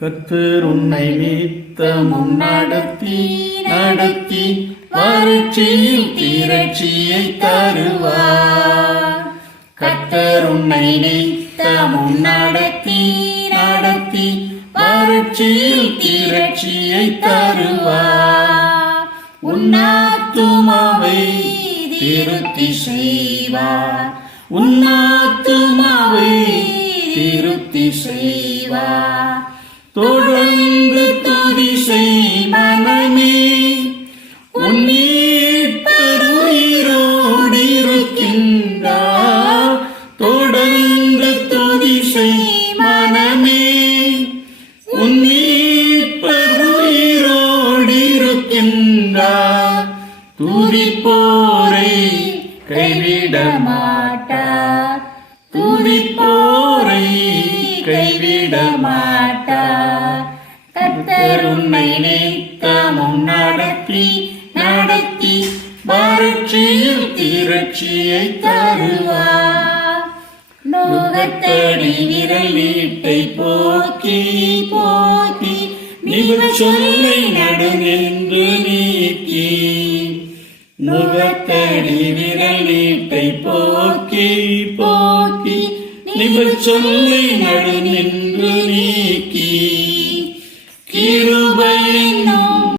கர்த்தர் உன்னை நித்தமும் நடத்தி நடத்தி வறட்சியில் திரட்சியை தருவார். கர்த்தர் உன்னை நித்தமும் நடத்தி நடத்தி வறட்சியில் திரட்சியை தருவார். உன் ஆத்துமாவை திருப்தி செய்வார். உன் ஆத்துமாவை திருப்தி செய்வார். தொடர்ந்து துதி செய் மனமே, உன் மீட்பர் உயிரோடு இருக்கின்றார். தொடர்ந்து துதி செய் மனமே, உன் மீட்பர் உயிரோடு இருக்கின்றார். துதிப்போரை கைவிட மாட்டார். துதிப்போரை கைவிட மாட்டார். கர்த்தர் உன்னை நித்தமும் நடத்தி நடத்தி வறட்சியில் திரட்சியை தருவார். நுகத்தடி விரல் நீட்டை போக்கி போக்கி நிவர் சொல்லை நடுநின்று நீக்கி. நுகத்தடி விரல் நீட்டை போக்கி போக்கி நிவர் சொல்லை நடுநின்று நீக்கி.